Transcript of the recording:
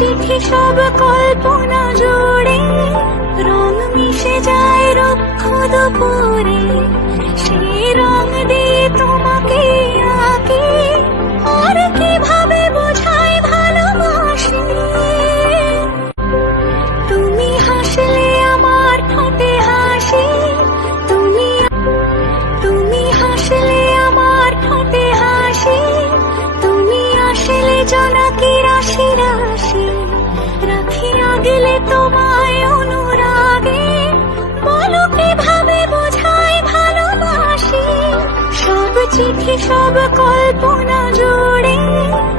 চিঠি সব কল্পনা জোড়ে, রং মিশে যায় রুক্ষ দুপুরে, সেই রং দিয়ে তোমাকে আঁকি, আর কিভাবে বোঝাই ভালোবাসি। তুমি হাসলে আমার ঠোঁটে হাসি, তুমি হাসলে আমার ঠোঁটে হাসি, তুমি আসলে জোনাকি রাশি রাশি, রাখিয়া গেলে তোমায় অনুরাগে, বলো কিভাবে বোঝাই ভালোবাসি। সব চিঠি সব কল্পনা জোড়ে,